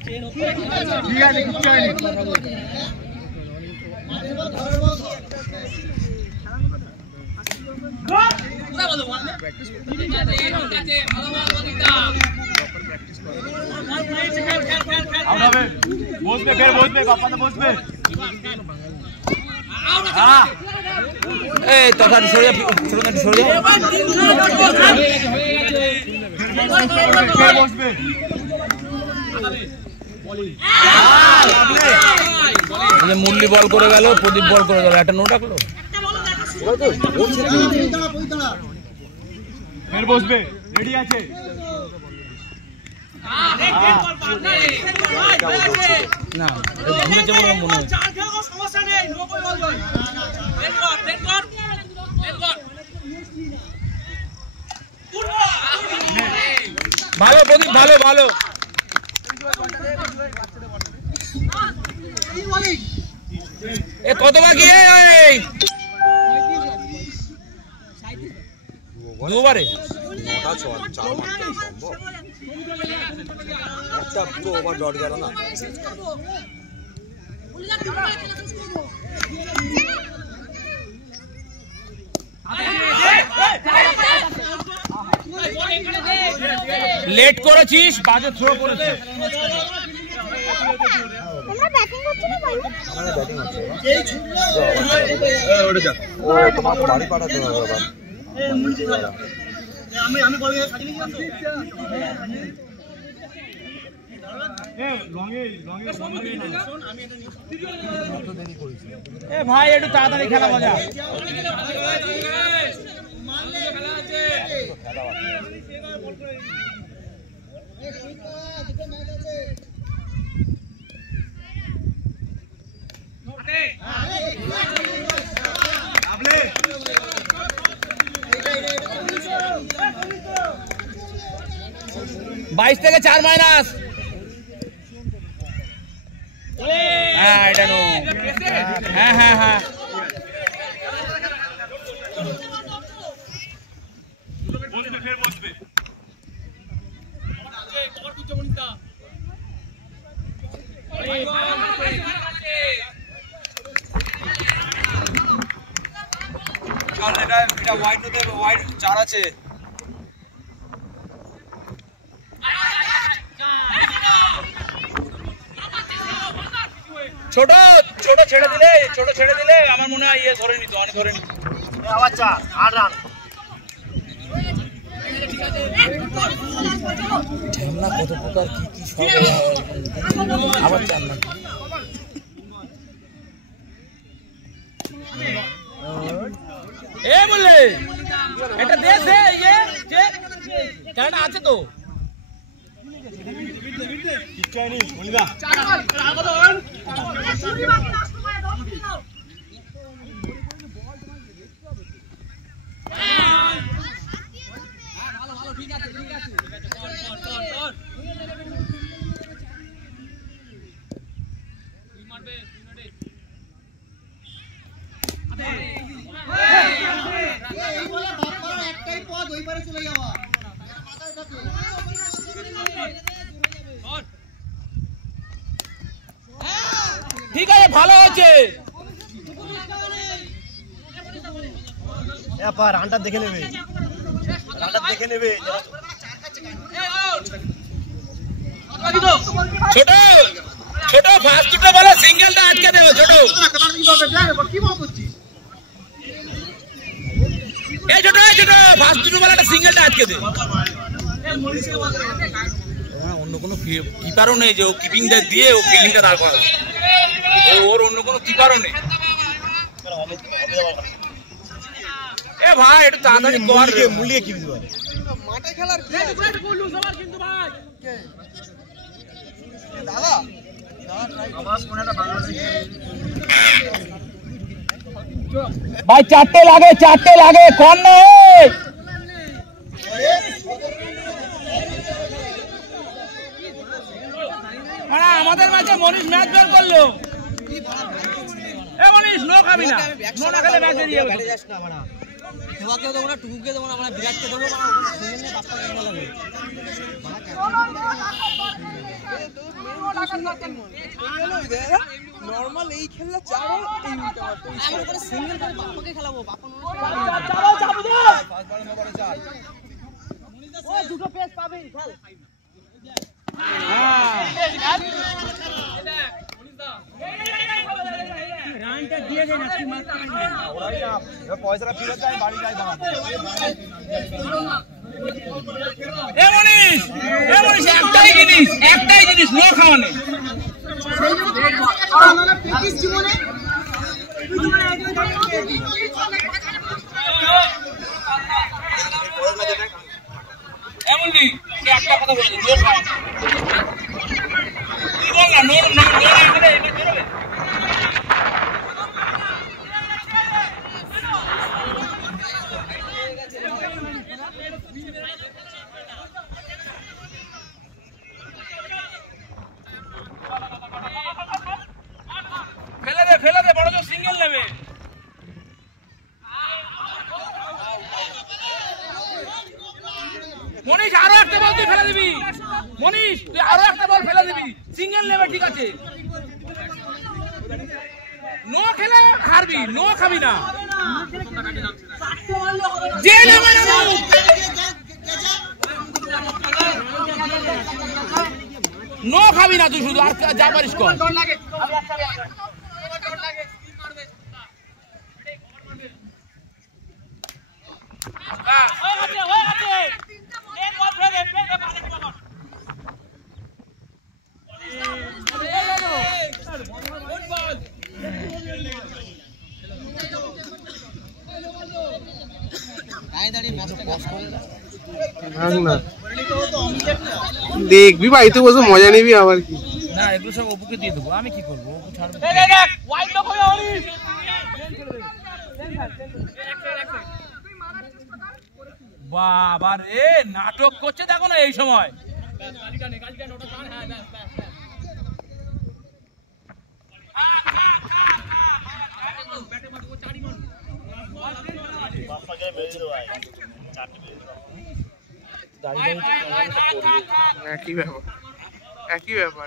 ঠিক আছে কিচ্ছু হয়নি বসবে ফের বসবে বাপ্পাতে বসবে হ্যাঁ এই তথা সরে যা ছোট না সরে যা ফের বসবে এই মুরলি বল করে গেল প্রদীপ বল করে গেল একটা নো ডাকলো ফের বসবে রেডি আছে না ঘুরেছে বলে মনে হয় ভালো প্রদীপ ভালো ভালো এ কত বাকি দুবারে একটা পুরো ওভার ডট গেল না লেট করেছিস বাজে থ্রো করেছিস তোমরা ব্যাটিং করছো না ভাই আমাদের ব্যাটিং হচ্ছে ওটা যা ও তোমাকে বাড়ি পাঠাতে হবে বাবা আমি বল ছাড়ি নিয়ে আসো এ ভাই একটু তাড়াতাড়ি খেলা মজা বাইশ থেকে 4 মাইনাস হ্যাঁ এটা নো হ্যাঁ হ্যাঁ হ্যাঁ এটা ওয়াইড নিতে হবে ওয়াইড 4 আছে ছোট ছোট ছেড়ে দিলে আমার মনে হয় ইয়ে ধরে নিত অনেক ধরে নিত আবার 8 রান ঝামলা কত প্রকার কি কি সব আবার চান না এ বললে এটা দেশে ইয়ে যে কেন আছে তো কিচ্ছু হয়নি বলিবা একটাই পথ ওই পারে চলে যাওয়া ঠিক আছে ভালো হচ্ছে রানটা দেখে নেবে ছোট ছোট ফার্স্ট দুটো বলে সিঙ্গেলটা আটকে দেবে ছোট এই ছোট ফার্স্ট দুটো বলে একটা সিঙ্গেলটা আটকে দে অন্য কোনো কিপারও নেই যে ও কিপিং দিয়ে ও ফিল্ডিংটা দাঁড় করা ওর অন্য কোনো কিপারও নেই এ ভাই একটু তাড়াতাড়ি কর মুলিয়ে কি দিবে মাঠে খেলার কিন্তু ভাই দাদা আমার কোনটা বাংলাদেশ ভাই চারটে লাগে কোন নেই আমাদের মাঝে মনীষ ম্যাচ বের করলো এ মনীষ নো খাবি না নো না খেলে ম্যাচ বেরিয়ে যাবে যাস না বাড়া তোমাকে দেবো না টুকুকে দেবো না আমরা বিরাটকে দেবো না সুন্দর বাপ্পা খেলা লাগবে নরমাল এই খেলা চাও এই উল্টা আমি করে সিঙ্গেল করে বাপ্পাকে খেলাবো বাপ্পা ও দুটো পেস পাবে খেল রানটা দিয়ে দেন আপনি মারতে পারেন ওরাই না পয়সাটা ফিরে যায় বাড়ি যায় না এ মনীষ একটাই জিনিস নো খাওয়ানে এমনই একটা কথা বলে নো খাওয়ানে তুই বল না নো এটা চলবে ফেলে দে বড় জোর সিঙ্গেল নেবে মনীষ আরো একটা বল তুই ফেলে দিবি মনীষ তুই আরো একটা বল ফেলে দিবি সিঙ্গেল নেবে ঠিক আছে নো খেলে হারবি নো খাবি না যে নেবে না নো খাবি না তুই শুধু আর যা পারিস কর দেখবি বাড়িতে বসে মজা নিবি আবার কি না এগুলো সব অপুকে দিয়ে দেবো আমি কি করবো অপু ছাড়বো বাবা রে নাটক করছে দেখো না এই সময় একই ব্যাপার